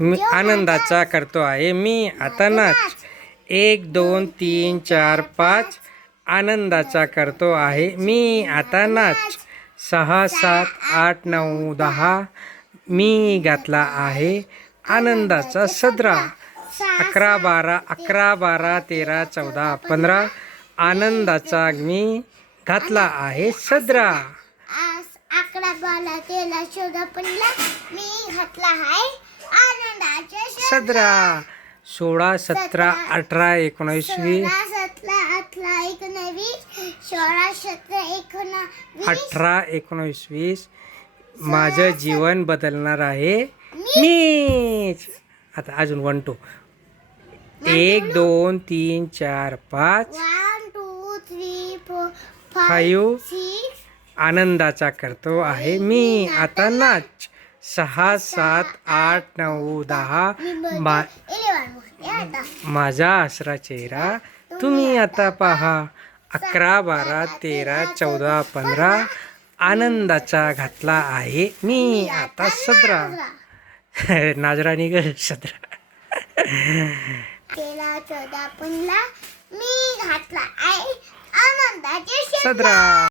मी आनंदाचा करतो आहे. मी आता नाच. एक दोन तीन चार पाच. आनंदाचा करतो आहे. मी आता नाच. सहा सात आठ नऊ दहा. मी घातला आहे. आनंदाचा सदरा. अकरा बारा. अकरा बारा तेरा चौदा पंधरा. आनंदाचा मी घातला आहे सदरा. अकरा बारा तेरा चौदा पंधरा मी घातला आहे. सतरा. सोळा सतरा अठरा एकोणवीस एकोणवीस. अठरा एकोणीस वीस. माझं जीवन बदलणार आहे मीच. आता अजून वन टू एक दोन तीन चार पाच. फाईव्ह आनंदाचा करतो आहे मी आता नाच. सहा सात आठ नऊ दहा. आता माझा आसरा चेहरा तुम्ही आता पहा. अकरा बारा तेरा चौदा पंधरा. आनंदाचा घातला आहे. मी आता सदरा. नाजरानी ग सदरा. तेरा चौदा पंधरा. मी घातला आहे. आनंदाचे सदरा.